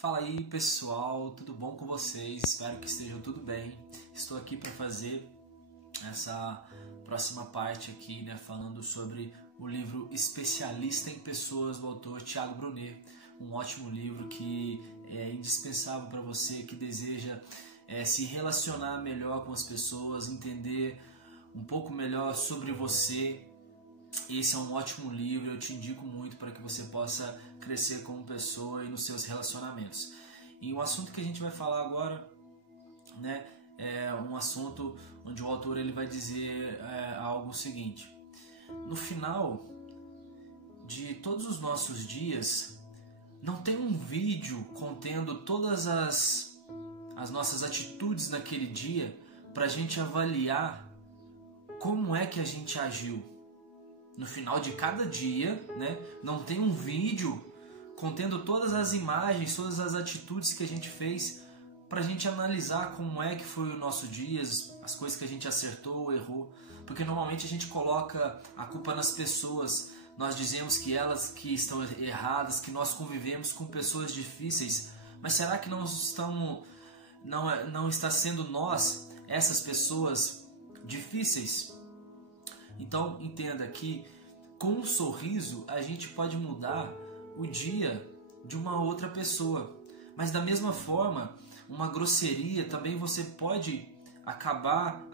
Fala aí pessoal, tudo bom com vocês? Espero que estejam tudo bem. Estou aqui para fazer essa próxima parte aqui, falando sobre o livro Especialista em Pessoas, do autor Thiago Brunet. Um ótimo livro que é indispensável para você que deseja se relacionar melhor com as pessoas, entender um pouco melhor sobre você. Esse é um ótimo livro, eu te indico muito para que você possa crescer como pessoa e nos seus relacionamentos. E o assunto que a gente vai falar agora, é um assunto onde o autor ele vai dizer algo seguinte: no final de todos os nossos dias, não tem um vídeo contendo todas as nossas atitudes naquele dia para a gente avaliar como é que a gente agiu. No final de cada dia, não tem um vídeo contendo todas as imagens, todas as atitudes que a gente fez para a gente analisar como é que foi o nosso dia, as coisas que a gente acertou, errou. Porque normalmente a gente coloca a culpa nas pessoas, nós dizemos que elas que estão erradas, que nós convivemos com pessoas difíceis, mas será que não está sendo nós, essas pessoas difíceis? Então entenda que com um sorriso a gente pode mudar o dia de uma outra pessoa. Mas da mesma forma, uma grosseria também você pode acabar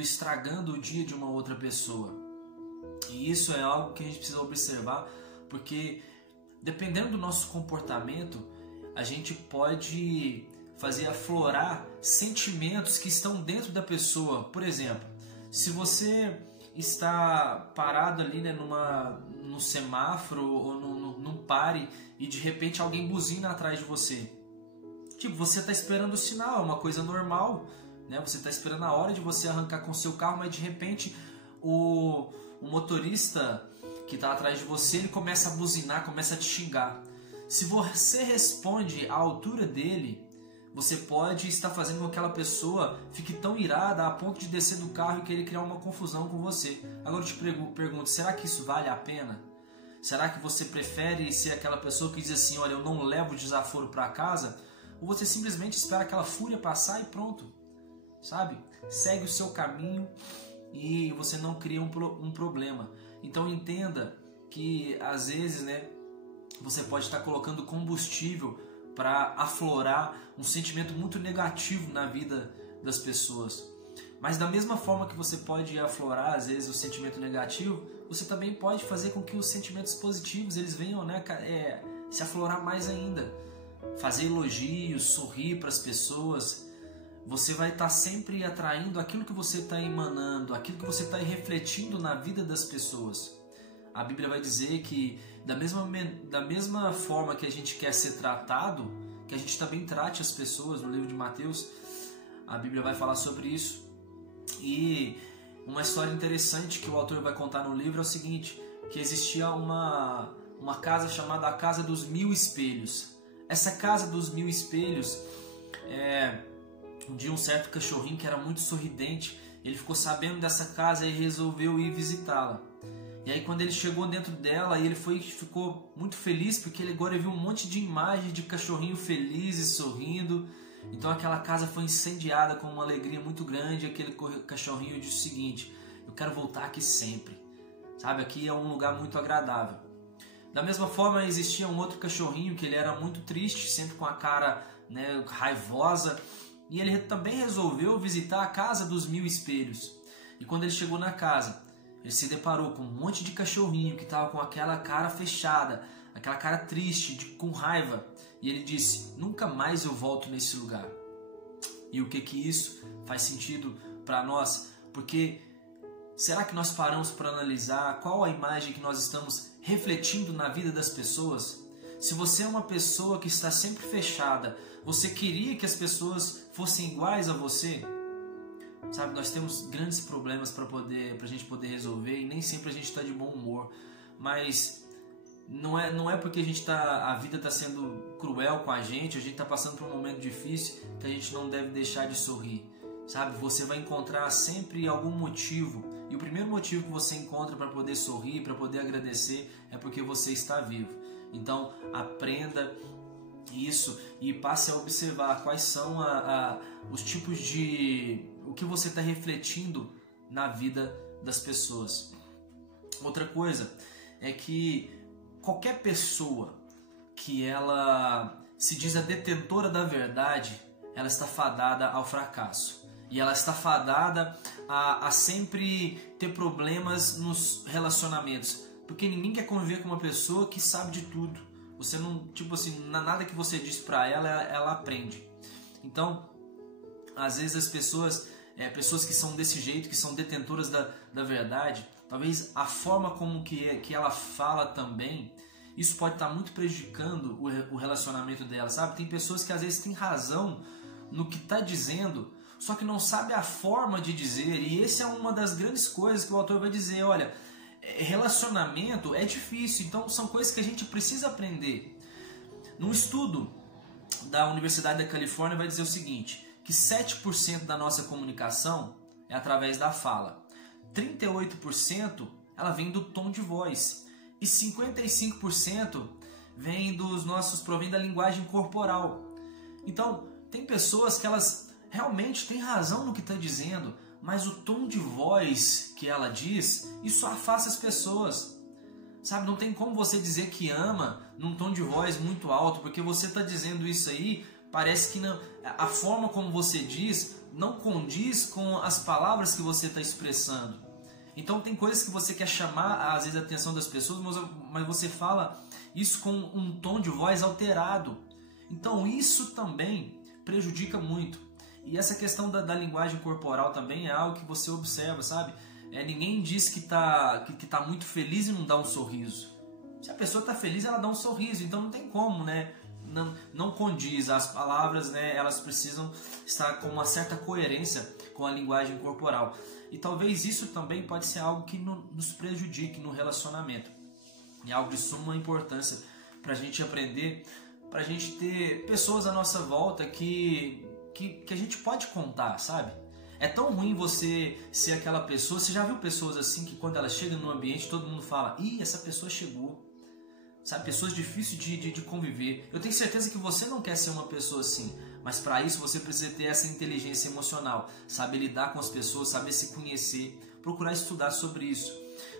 estragando o dia de uma outra pessoa. E isso é algo que a gente precisa observar, porque dependendo do nosso comportamento, a gente pode fazer aflorar sentimentos que estão dentro da pessoa. Por exemplo, se você está parado ali no semáforo ou num pare e de repente alguém buzina atrás de você. Tipo, você está esperando o sinal, é uma coisa normal, Você está esperando a hora de você arrancar com o seu carro, mas de repente o motorista que está atrás de você, ele começa a buzinar, começa a te xingar. Se você responde à altura dele, você pode estar fazendo com que aquela pessoa fique tão irada a ponto de descer do carro e querer criar uma confusão com você. Agora eu te pergunto, será que isso vale a pena? Será que você prefere ser aquela pessoa que diz assim, olha, eu não levo desaforo para casa? Ou você simplesmente espera aquela fúria passar e pronto, sabe? Segue o seu caminho e você não cria um problema. Então entenda que às vezes, você pode estar colocando combustível para aflorar um sentimento muito negativo na vida das pessoas. Mas da mesma forma que você pode aflorar às vezes o sentimento negativo, você também pode fazer com que os sentimentos positivos eles venham se aflorar mais ainda. Fazer elogios, sorrir para as pessoas. Você vai estar sempre atraindo aquilo que você está emanando, aquilo que você está refletindo na vida das pessoas. A Bíblia vai dizer que da mesma forma que a gente quer ser tratado, que a gente também trate as pessoas. No livro de Mateus, a Bíblia vai falar sobre isso. E uma história interessante que o autor vai contar no livro é o seguinte, que existia uma casa chamada a Casa dos Mil Espelhos. Essa Casa dos Mil Espelhos, um dia um certo cachorrinho que era muito sorridente, ele ficou sabendo dessa casa e resolveu ir visitá-la. E aí quando ele chegou dentro dela, ele ficou muito feliz porque ele agora viu um monte de imagens de cachorrinho felizes, sorrindo. Então aquela casa foi incendiada com uma alegria muito grande. Aquele cachorrinho disse o seguinte: eu quero voltar aqui sempre. Sabe, aqui é um lugar muito agradável. Da mesma forma existia um outro cachorrinho que ele era muito triste, sempre com a cara raivosa. E ele também resolveu visitar a Casa dos Mil Espelhos. E quando ele chegou na casa, ele se deparou com um monte de cachorrinho que estava com aquela cara fechada, aquela cara triste, com raiva. E ele disse: nunca mais eu volto nesse lugar. E o que isso faz sentido para nós? Porque será que nós paramos para analisar qual a imagem que nós estamos refletindo na vida das pessoas? Se você é uma pessoa que está sempre fechada, você queria que as pessoas fossem iguais a você? Sabe, nós temos grandes problemas para a gente poder resolver e nem sempre a gente está de bom humor. Mas não é porque a vida está sendo cruel com a gente está passando por um momento difícil, que a gente não deve deixar de sorrir. Sabe, você vai encontrar sempre algum motivo. E o primeiro motivo que você encontra para poder sorrir, para poder agradecer, é porque você está vivo. Então aprenda isso e passe a observar quais são os tipos de... o que você está refletindo na vida das pessoas. Outra coisa é que qualquer pessoa que ela se diz a detentora da verdade, ela está fadada ao fracasso. E ela está fadada a sempre ter problemas nos relacionamentos. Porque ninguém quer conviver com uma pessoa que sabe de tudo. Você não, tipo assim, nada que você diz pra ela, ela aprende. Então, às vezes as pessoas que são desse jeito, que são detentoras da verdade, talvez a forma como que ela fala também, isso pode estar muito prejudicando o relacionamento dela, sabe? Tem pessoas que às vezes têm razão no que está dizendo, só que não sabe a forma de dizer, e essa é uma das grandes coisas que o autor vai dizer, olha, relacionamento é difícil, então são coisas que a gente precisa aprender. Num estudo da Universidade da Califórnia vai dizer o seguinte, que 7% da nossa comunicação é através da fala, 38% ela vem do tom de voz e 55% provém da linguagem corporal. Então, tem pessoas que elas realmente têm razão no que está dizendo, mas o tom de voz que ela diz, isso afasta as pessoas. Sabe, não tem como você dizer que ama num tom de voz muito alto, porque você está dizendo isso aí, parece que não, a forma como você diz não condiz com as palavras que você está expressando. Então tem coisas que você quer chamar às vezes a atenção das pessoas, mas você fala isso com um tom de voz alterado. Então isso também prejudica muito. E essa questão da linguagem corporal também é algo que você observa, sabe? Ninguém diz que tá muito feliz e não dá um sorriso. Se a pessoa está feliz, ela dá um sorriso, então não tem como, né? Não condiz. As palavras, né, elas precisam estar com uma certa coerência com a linguagem corporal. E talvez isso também pode ser algo que nos prejudique no relacionamento. É algo de suma importância para a gente aprender, para a gente ter pessoas à nossa volta que a gente pode contar, sabe? É tão ruim você ser aquela pessoa. Você já viu pessoas assim que quando elas chegam no ambiente todo mundo fala, ih, essa pessoa chegou. Sabe, pessoas difíceis de conviver. Eu tenho certeza que você não quer ser uma pessoa assim, mas para isso você precisa ter essa inteligência emocional, saber lidar com as pessoas, saber se conhecer, procurar estudar sobre isso.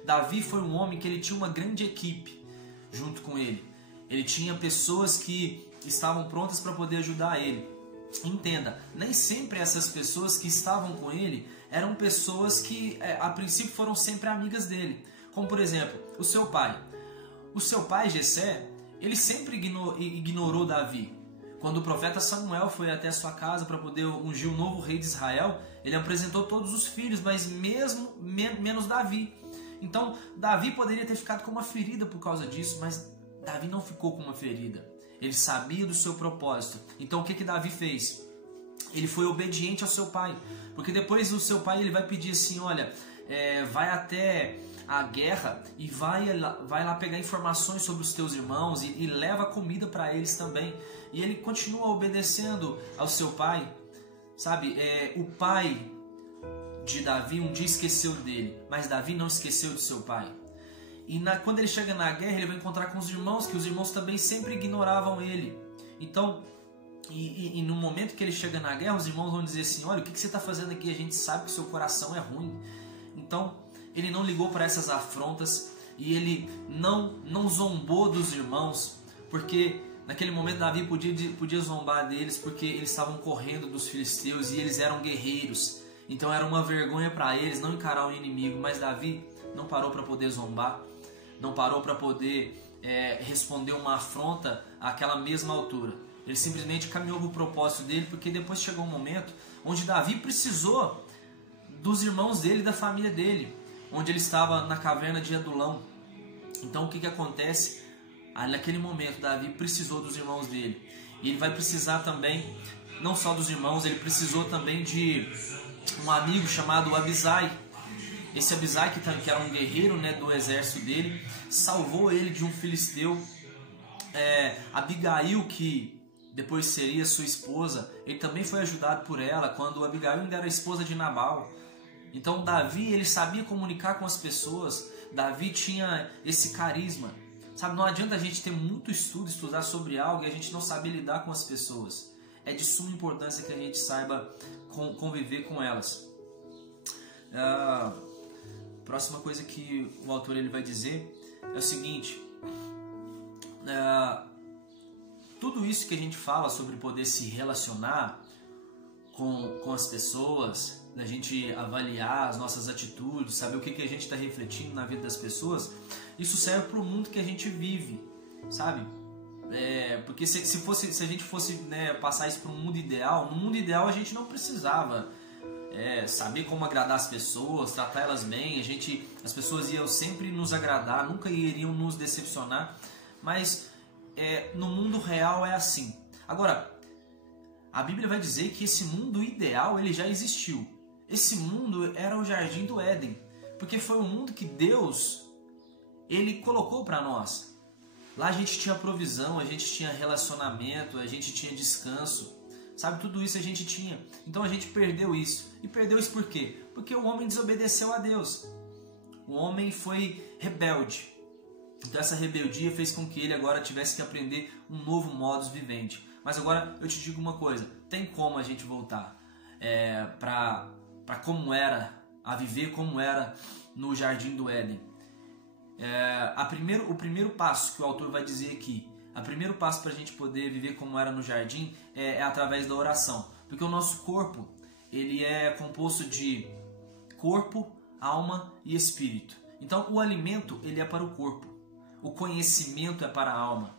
Davi foi um homem que ele tinha uma grande equipe junto com ele. Ele tinha pessoas que estavam prontas para poder ajudar ele. Entenda, nem sempre essas pessoas que estavam com ele eram pessoas que a princípio foram sempre amigas dele. Como por exemplo, o seu pai. O seu pai, Jessé, ele sempre ignorou Davi. Quando o profeta Samuel foi até a sua casa para poder ungir o novo rei de Israel, ele apresentou todos os filhos, mas menos Davi. Então, Davi poderia ter ficado com uma ferida por causa disso, mas Davi não ficou com uma ferida. Ele sabia do seu propósito. Então, o que Davi fez? Ele foi obediente ao seu pai. Porque depois o seu pai ele vai pedir assim, olha, vai até a guerra e vai lá pegar informações sobre os teus irmãos e leva comida para eles também. E ele continua obedecendo ao seu pai. Sabe, o pai de Davi um dia esqueceu dele, mas Davi não esqueceu de seu pai. E quando ele chega na guerra, ele vai encontrar com os irmãos, que os irmãos também sempre ignoravam ele. Então, e no momento que ele chega na guerra, os irmãos vão dizer assim, olha, o que você está fazendo aqui? A gente sabe que seu coração é ruim. Então, ele não ligou para essas afrontas e ele não zombou dos irmãos, porque naquele momento Davi podia zombar deles, porque eles estavam correndo dos filisteus e eles eram guerreiros. Então era uma vergonha para eles não encarar o inimigo, mas Davi não parou para poder zombar, não parou para poder responder uma afronta àquela mesma altura. Ele simplesmente caminhou para o propósito dele, porque depois chegou um momento onde Davi precisou dos irmãos dele, da família dele, onde ele estava na caverna de Adulão. Então o que acontece? Naquele momento Davi precisou dos irmãos dele. E ele vai precisar também, não só dos irmãos, ele precisou também de um amigo chamado Abisai. Esse Abisai, que era um guerreiro, né, do exército dele, salvou ele de um filisteu. Abigail, que depois seria sua esposa, ele também foi ajudado por ela, quando Abigail ainda era esposa de Nabal. Então Davi, ele sabia comunicar com as pessoas. Davi tinha esse carisma. Sabe, não adianta a gente ter muito estudo, estudar sobre algo e a gente não saber lidar com as pessoas. É de suma importância que a gente saiba conviver com elas. Próxima coisa que o autor ele vai dizer é o seguinte: tudo isso que a gente fala sobre poder se relacionar com as pessoas, da gente avaliar as nossas atitudes, saber o que a gente está refletindo na vida das pessoas, isso serve para o mundo que a gente vive, sabe? Porque se a gente fosse, né, passar isso para um mundo ideal, no mundo ideal a gente não precisava saber como agradar as pessoas, tratar elas bem, as pessoas iam sempre nos agradar, nunca iriam nos decepcionar, mas no mundo real é assim. Agora, a Bíblia vai dizer que esse mundo ideal ele já existiu. Esse mundo era o Jardim do Éden, porque foi um mundo que Deus ele colocou para nós. Lá a gente tinha provisão, a gente tinha relacionamento, a gente tinha descanso, sabe? Tudo isso a gente tinha. Então a gente perdeu isso. E perdeu isso por quê? Porque o homem desobedeceu a Deus. O homem foi rebelde. Então essa rebeldia fez com que ele agora tivesse que aprender um novo modus vivendi. Mas agora eu te digo uma coisa, tem como a gente voltar para como era, a viver como era no Jardim do Éden. O primeiro passo que o autor vai dizer aqui, o primeiro passo para a gente poder viver como era no jardim é através da oração. Porque o nosso corpo ele é composto de corpo, alma e espírito. Então o alimento ele é para o corpo, o conhecimento é para a alma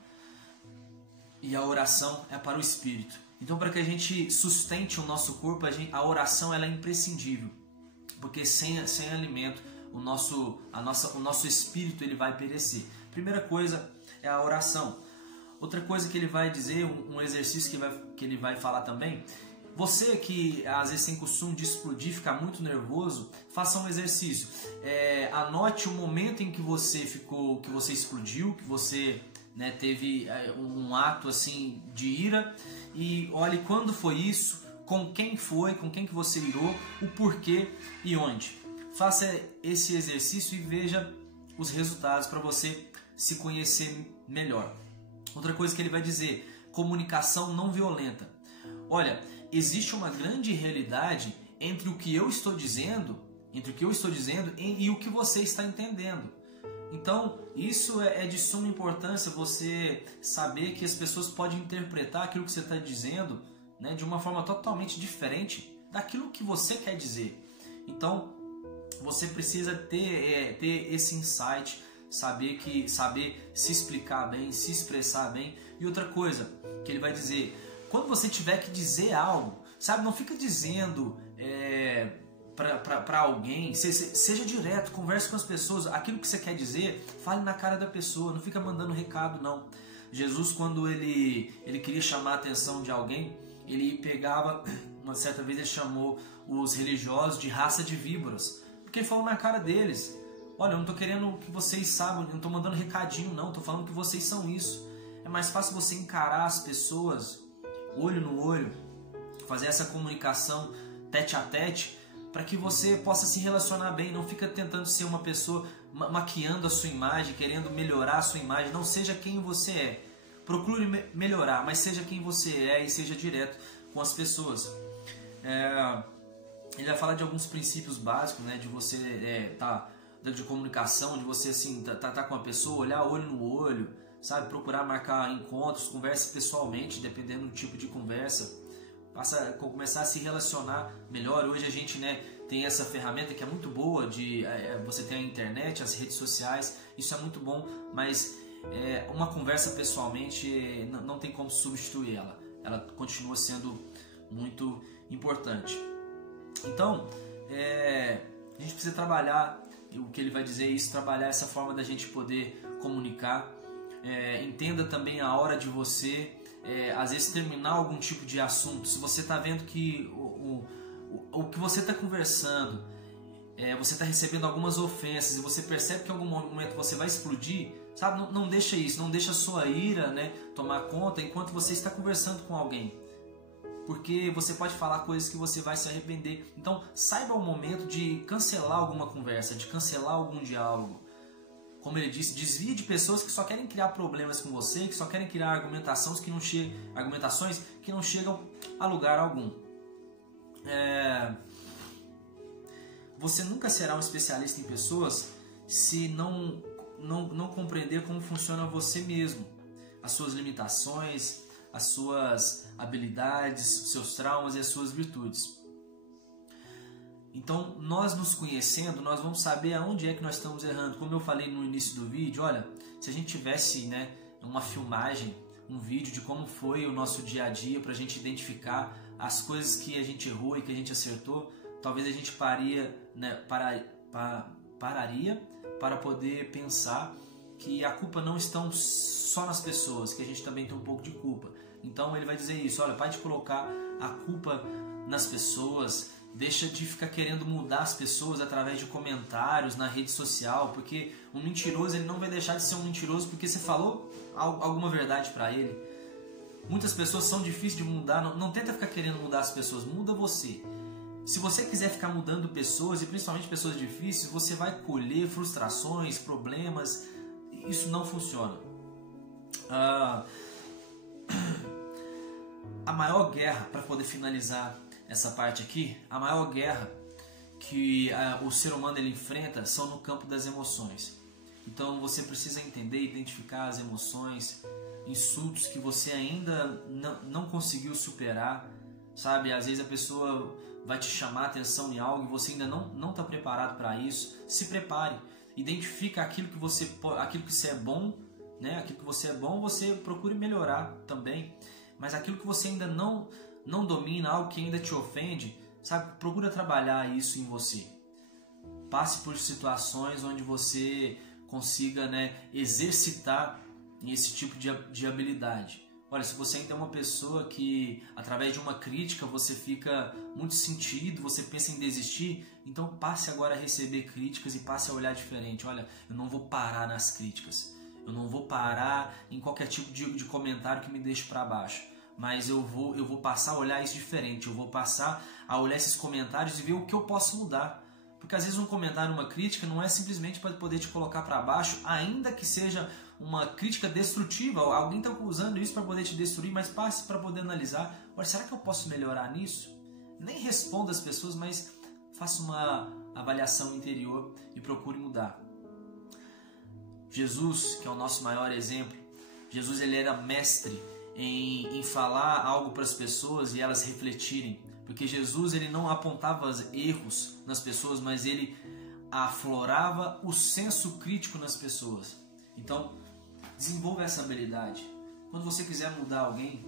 e a oração é para o espírito. Então para que a gente sustente o nosso corpo, a oração ela é imprescindível. Porque sem alimento o nosso espírito ele vai perecer. Primeira coisa é a oração. Outra coisa que ele vai dizer, um exercício que ele vai falar também, você que às vezes tem costume de explodir, ficar muito nervoso, faça um exercício. Anote o momento em que você explodiu, que você teve um ato assim de ira, e olhe quando foi isso, com quem que você irou, o porquê e onde. Faça esse exercício e veja os resultados para você se conhecer melhor. Outra coisa que ele vai dizer, comunicação não violenta. Olha, existe uma grande realidade entre o que eu estou dizendo, e o que você está entendendo. Então, isso é de suma importância, você saber que as pessoas podem interpretar aquilo que você está dizendo, de uma forma totalmente diferente daquilo que você quer dizer. Então, você precisa ter esse insight, saber se explicar bem, se expressar bem. E outra coisa que ele vai dizer, quando você tiver que dizer algo, sabe, não fica dizendo para alguém, seja direto, converse com as pessoas, aquilo que você quer dizer, fale na cara da pessoa, não fica mandando recado não. Jesus, quando ele queria chamar a atenção de alguém, ele pegava, uma certa vez ele chamou os religiosos de raça de víboras, porque ele falou na cara deles, olha, eu não estou querendo que vocês saibam, eu não estou mandando recadinho não, estou falando que vocês são isso. É mais fácil você encarar as pessoas olho no olho, fazer essa comunicação tete a tete, para que você possa se relacionar bem, não fica tentando ser uma pessoa, maquiando a sua imagem, querendo melhorar a sua imagem, não seja quem você é. Procure melhorar, mas seja quem você é e seja direto com as pessoas. Ele vai falar de alguns princípios básicos, de você de comunicação, de você assim, tá com a pessoa, olhar olho no olho, sabe? Procurar marcar encontros, converse pessoalmente, dependendo do tipo de conversa. Começar a se relacionar melhor. Hoje a gente tem essa ferramenta que é muito boa, você tem a internet, as redes sociais, isso é muito bom, mas uma conversa pessoalmente não tem como substituir ela continua sendo muito importante. Então a gente precisa trabalhar o que ele vai dizer, isso, trabalhar essa forma da gente poder comunicar. Entenda também a hora de você às vezes terminar algum tipo de assunto. Se você está vendo que o que você está conversando, você está recebendo algumas ofensas e você percebe que em algum momento você vai explodir, sabe? Não deixa isso, não deixa a sua ira tomar conta enquanto você está conversando com alguém, porque você pode falar coisas que você vai se arrepender. Então saiba o momento de cancelar alguma conversa, de cancelar algum diálogo. como ele disse, desvia de pessoas que só querem criar problemas com você, que só querem criar argumentações que não chegam a lugar algum. Você nunca será um especialista em pessoas se não compreender como funciona você mesmo, as suas limitações, as suas habilidades, os seus traumas e as suas virtudes. Então, nós nos conhecendo, nós vamos saber aonde é que nós estamos errando. Como eu falei no início do vídeo, olha, se a gente tivesse, né, uma filmagem, um vídeo de como foi o nosso dia a dia, para a gente identificar as coisas que a gente errou e que a gente acertou, talvez a gente pararia para poder pensar que a culpa não está só nas pessoas, que a gente também tem um pouco de culpa. Então ele vai dizer isso, olha, para de colocar a culpa nas pessoas, deixa de ficar querendo mudar as pessoas através de comentários na rede social, porque um mentiroso ele não vai deixar de ser um mentiroso porque você falou alguma verdade para ele. Muitas pessoas são difíceis de mudar, não tenta ficar querendo mudar as pessoas, muda você. Se você quiser ficar mudando pessoas, e principalmente pessoas difíceis, você vai colher frustrações, problemas. Isso não funciona. A maior guerra, para poder finalizar essa parte aqui, a maior guerra que o ser humano ele enfrenta são no campo das emoções. Então você precisa entender e identificar as emoções, insultos que você ainda não conseguiu superar, sabe? Às vezes a pessoa vai te chamar a atenção em algo e você ainda não está preparado para isso. Se prepare, identifica aquilo que você é bom, né? Aquilo que você é bom, você procure melhorar também. Mas aquilo que você ainda não domina, algo que ainda te ofende, sabe? Procura trabalhar isso em você. Passe por situações onde você consiga, né, exercitar esse tipo de habilidade. Olha, se você ainda é uma pessoa que, através de uma crítica, você fica muito sentido, você pensa em desistir, então passe agora a receber críticas e passe a olhar diferente. Olha, eu não vou parar nas críticas, eu não vou parar em qualquer tipo de comentário que me deixe para baixo, mas eu vou passar a olhar isso diferente, eu vou passar a olhar esses comentários e ver o que eu posso mudar. Porque às vezes um comentário, uma crítica, não é simplesmente para poder te colocar para baixo, ainda que seja uma crítica destrutiva, alguém está usando isso para poder te destruir, mas passe para poder analisar, olha, será que eu posso melhorar nisso? Nem responda às pessoas, mas faça uma avaliação interior e procure mudar. Jesus, que é o nosso maior exemplo, Jesus ele era mestre em falar algo para as pessoas e elas refletirem, porque Jesus ele não apontava erros nas pessoas, mas ele aflorava o senso crítico nas pessoas. Então, desenvolva essa habilidade. Quando você quiser mudar alguém,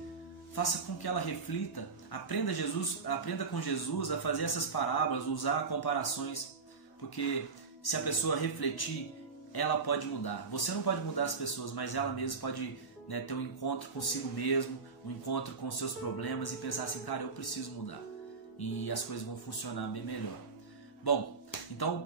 faça com que ela reflita, aprenda com Jesus a fazer essas parábolas, usar comparações, porque se a pessoa refletir, ela pode mudar. Você não pode mudar as pessoas, mas ela mesma pode, né, ter um encontro consigo mesmo, um encontro com os seus problemas e pensar assim, cara, eu preciso mudar. E as coisas vão funcionar bem melhor. Bom, então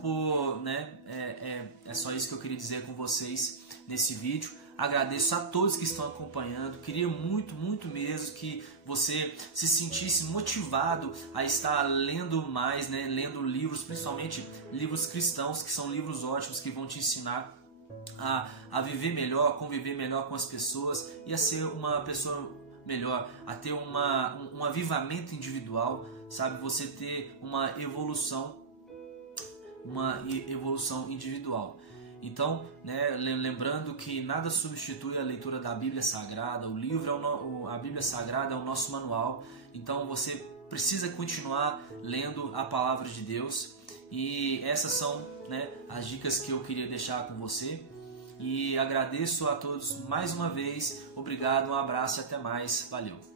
é só isso que eu queria dizer com vocês nesse vídeo. Agradeço a todos que estão acompanhando. Queria muito, muito mesmo que você se sentisse motivado a estar lendo mais, né? Lendo livros, principalmente livros cristãos, que são livros ótimos que vão te ensinar a viver melhor, a conviver melhor com as pessoas e a ser uma pessoa melhor, a ter um avivamento individual, sabe? Você ter uma evolução individual. Então, né, lembrando que nada substitui a leitura da Bíblia Sagrada. O livro a Bíblia Sagrada é o nosso manual. Então você precisa continuar lendo a palavra de Deus. E essas são, né, as dicas que eu queria deixar com você. E agradeço a todos mais uma vez. Obrigado, um abraço e até mais. Valeu!